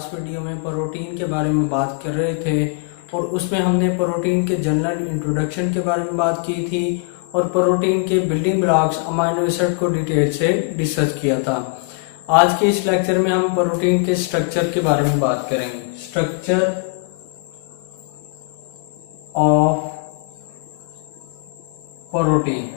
Last video में protein के बारे में बात कर रहे थे और उसमें हमने प्रोटीन के जनरल इंट्रोडक्शन के बारे में बात की थी और प्रोटीन के बिल्डिंग ब्लॉक्स अमाइनो एसिड को डिटेल से डिस्कस किया था। आज के इस लेक्चर में हम प्रोटीन के स्ट्रक्चर के बारे में बात करेंगे। Structure of protein.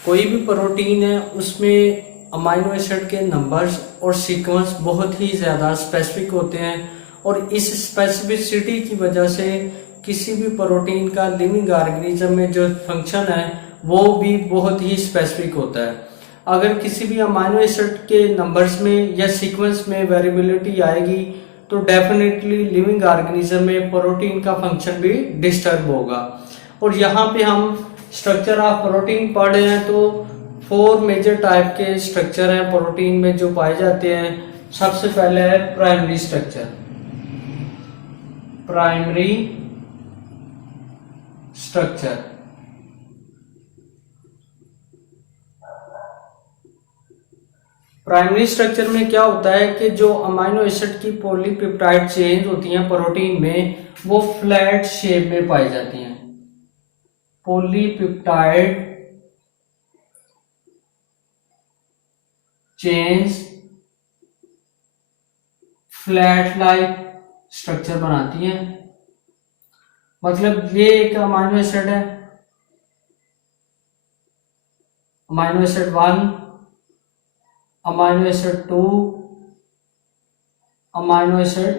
कोई भी प्रोटीन है उसमें अमाइनो एसिड के नंबर्स और सीक्वेंस बहुत ही ज़्यादा स्पेसिफिक होते हैं और इस स्पेसिफिसिटी की वजह से किसी भी प्रोटीन का लिविंग ऑर्गेनिज्म में जो फंक्शन है वो भी बहुत ही स्पेसिफिक होता है। अगर किसी भी अमाइनो एसिड के नंबर्स में या सीक्वेंस में वेरिएबिलिटी आएगी तो डेफिनेटली लिविंग ऑर्गेनिज्म में प्रोटीन का फंक्शन भी डिस्टर्ब होगा। और यहाँ पे हम स्ट्रक्चर ऑफ प्रोटीन पढ़ रहे हैं तो 4 मेजर टाइप के स्ट्रक्चर हैं प्रोटीन में जो पाए जाते हैं। सबसे पहले है primary structure. Primary structure primary structure में क्या होता है कि जो अमाइनो एसिड की पॉलीपेप्टाइड चेन होती हैं प्रोटीन में वो फ्लैट शेप में पाई जाती हैं। Polypeptide chains flat like structure बनाती हैं। मतलब ये एक अमाइनो एसिड है, amino acid 1, amino acid 2, amino acid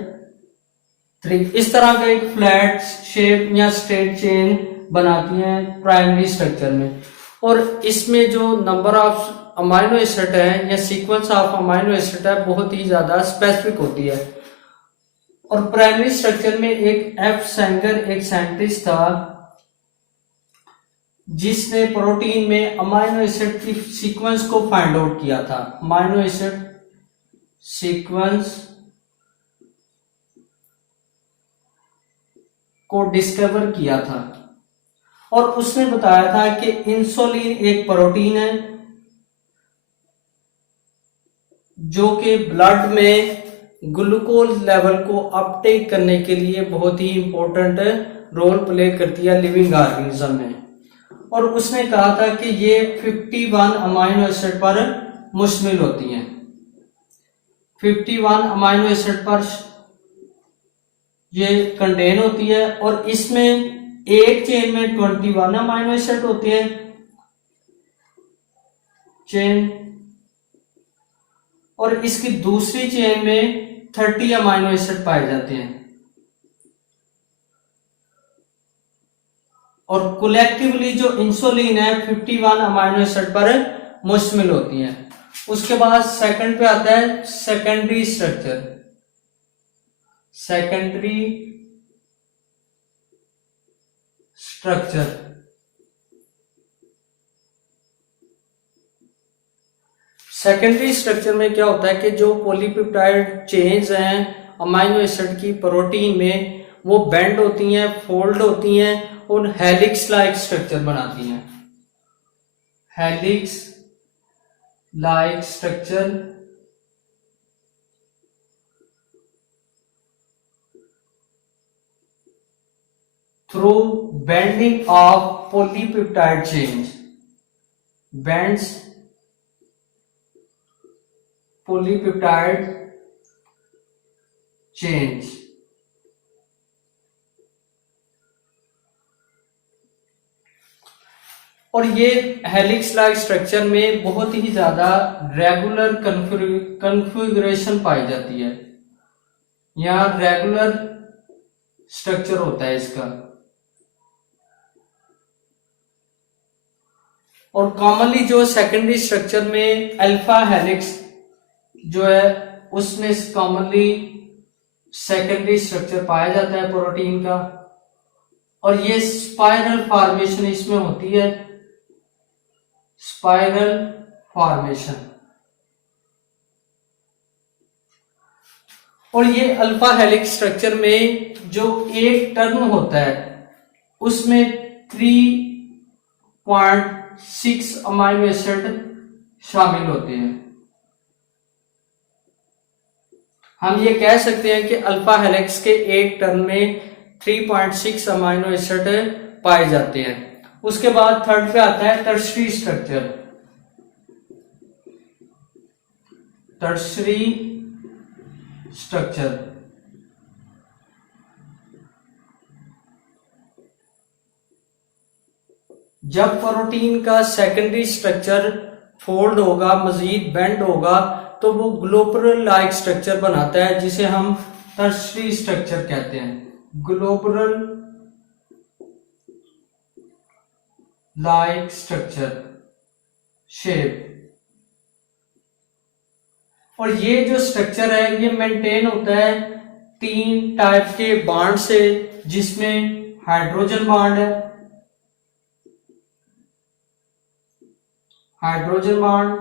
3, इस तरह का एक फ्लैट शेप या स्ट्रेट चेन बनाती हैं प्राइमरी स्ट्रक्चर में। और इसमें जो नंबर ऑफ अमाइनो एसिड है या सीक्वेंस ऑफ अमाइनो एसिड है बहुत ही ज्यादा स्पेसिफिक होती है। और प्राइमरी स्ट्रक्चर में एक एफ सेंगर एक साइंटिस्ट था जिसने प्रोटीन में अमाइनो एसिड की सीक्वेंस को फाइंड आउट किया था। अमाइनो एसिड सीक्वेंस को डिस्कवर किया था और उसने बताया था कि इंसुलिन एक प्रोटीन है जो कि ब्लड में ग्लूकोज लेवल को अपटेक करने के लिए बहुत ही इंपॉर्टेंट रोल प्ले करती है लिविंग ऑर्गेनिज्म में। और उसने कहा था कि ये 51 अमाइनो एसिड पर मुश्तमिल होती हैं। 51 अमाइनो एसिड पर ये कंटेन होती है और इसमें एक चेन में 21 अमाइनो एसिड होते हैं चेन और इसकी दूसरी चेन में 30 अमाइनो एसिड पाए जाते हैं और कलेक्टिवली जो इंसुलिन है 51 अमाइनो एसिड पर मुश्तमिल होती है। उसके बाद सेकंड पे आता है secondary structure. Secondary structure secondary structure में क्या होता है कि जो पॉलीपेप्टाइड चेन्स हैं अमाइनो एसिड की प्रोटीन में वो बेंड होती हैं, फोल्ड होती हैं और हेलिक्स लाइक स्ट्रक्चर बनाती हैं। Helix like structure through bending of polypeptide chains, bends polypeptide chains। और ये हेलिक्स लाइक स्ट्रक्चर में बहुत ही ज्यादा रेगुलर कन्फिगरेशन पाई जाती है। यहाँ रेगुलर स्ट्रक्चर होता है इसका। और कॉमनली जो सेकेंडरी स्ट्रक्चर में अल्फा हेलिक्स जो है उसमें कॉमनली सेकेंडरी स्ट्रक्चर पाया जाता है प्रोटीन का और ये स्पाइरल फॉर्मेशन इसमें होती है। स्पाइरल फॉर्मेशन और ये अल्फा हेलिक्स स्ट्रक्चर में जो एक टर्न होता है उसमें 3.6 अमाइनो एसिड शामिल होते हैं। हम ये कह सकते हैं कि अल्फा हेलिक्स के एक टर्न में 3.6 अमाइनो एसिड पाए जाते हैं। उसके बाद थर्ड पे आता है टर्शरी स्ट्रक्चर। टर्शरी स्ट्रक्चर जब प्रोटीन का सेकेंडरी स्ट्रक्चर फोल्ड होगा, मजीद बेंड होगा, तो वो ग्लोबुलर लाइक स्ट्रक्चर बनाता है, जिसे हम टर्शरी स्ट्रक्चर कहते हैं। Globular like structure shape. और ये जो स्ट्रक्चर है ये मेंटेन होता है 3 टाइप के बॉन्ड से, जिसमें हाइड्रोजन बॉन्ड है, हाइड्रोजन बॉन्ड,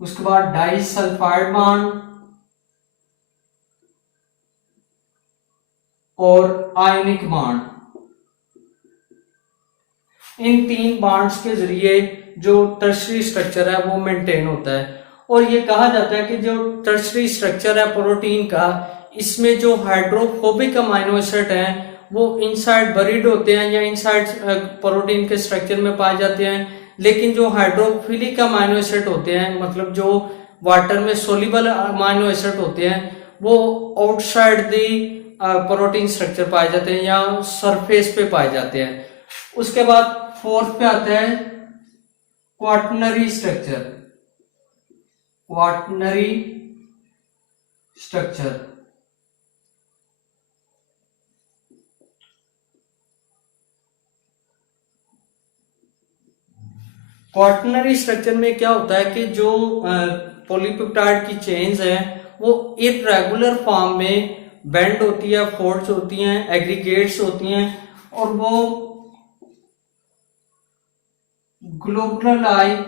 उसके बाद डाइसल्फाइड बॉन्ड और आयनिक बॉन्ड। इन 3 बॉन्ड्स के जरिए जो टर्शरी स्ट्रक्चर है वो मेंटेन होता है। और ये कहा जाता है कि जो टर्शरी स्ट्रक्चर है प्रोटीन का, इसमें जो हाइड्रोफोबिक अमाइनो एसिड हैं वो इनसाइड बरीड होते हैं या इनसाइड प्रोटीन के स्ट्रक्चर में पाए जाते हैं, लेकिन जो हाइड्रोफिलिक अमाइनो एसिड होते हैं, मतलब जो वाटर में सोल्यूबल अमाइनो एसिड होते हैं, वो आउटसाइड दी प्रोटीन स्ट्रक्चर पाए जाते हैं या सरफेस पे पाए जाते हैं। उसके बाद फोर्थ पे आता है quaternary structure. Quaternary structure quaternary structure में क्या होता है कि जो पॉलीपेप्टाइड की चेन्स हैं वो इरेगुलर फॉर्म में बेंड होती है, फोल्ड्स होती हैं, एग्रीगेट्स होती हैं, और वो ग्लोबुलर लाइक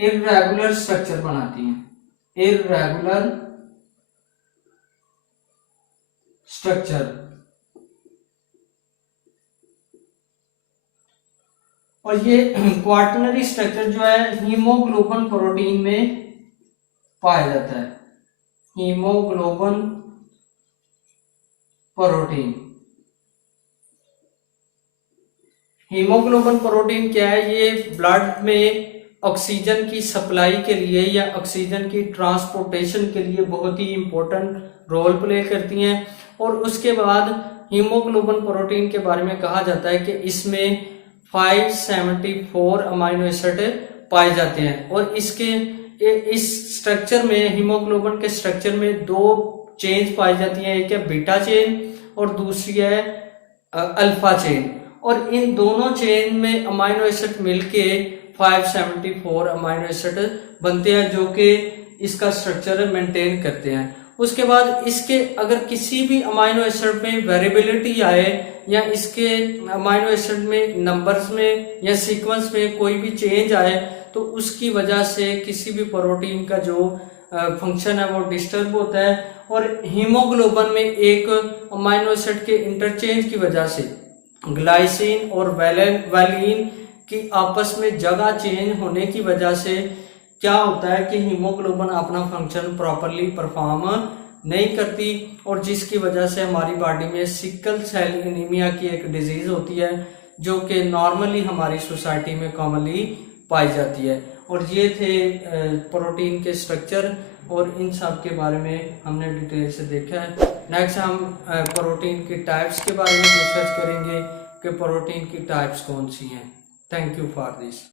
इरेगुलर स्ट्रक्चर बनाती हैं। Irregular structure. और ये क्वाटरनरी स्ट्रक्चर जो है हीमोग्लोबिन प्रोटीन में पाया जाता है। Haemoglobin protein. हीमोग्लोबिन प्रोटीन क्या है? ये ब्लड में ऑक्सीजन की सप्लाई के लिए या ऑक्सीजन की ट्रांसपोर्टेशन के लिए बहुत ही इंपॉर्टेंट रोल प्ले करती हैं। और उसके बाद हीमोग्लोबिन प्रोटीन के बारे में कहा जाता है कि इसमें 574 अमाइनो एसिड पाए जाते हैं। और इस स्ट्रक्चर में, हीमोग्लोबिन के स्ट्रक्चर में 2 चेन पाई जाती हैं, एक है बीटा चेन और दूसरी है अल्फा चेन। और इन दोनों चेन में अमाइनो एसिड मिलके 574 अमाइनो एसिड बनते हैं, जो कि इसका स्ट्रक्चर मेंटेन करते हैं। उसके बाद इसके अगर किसी भी अमाइनो एसिड में वेरिएबिलिटी आए या इसके अमाइनो एसिड में नंबर्स में या सीक्वेंस में कोई भी चेंज आए, तो उसकी वजह से किसी भी प्रोटीन का जो फंक्शन है वो डिस्टर्ब होता है। और हीमोग्लोबिन में एक अमाइनो एसिड के इंटरचेंज की वजह से ग्लाइसिन और वैलिन की आपस में जगह चेंज होने की वजह से क्या होता है कि हीमोग्लोबिन अपना फंक्शन प्रॉपरली परफॉर्म नहीं करती, और जिसकी वजह से हमारी बॉडी में सिकल सेल एनीमिया की एक डिजीज होती है, जो कि नॉर्मली हमारी सोसाइटी में कॉमनली पाई जाती है। और ये थे प्रोटीन के स्ट्रक्चर, और इन सब के बारे में हमने डिटेल से देखा है। नेक्स्ट हम प्रोटीन की टाइप्स के बारे में डिस्कस करेंगे कि प्रोटीन की टाइप्स कौन सी हैं। Thank you for this.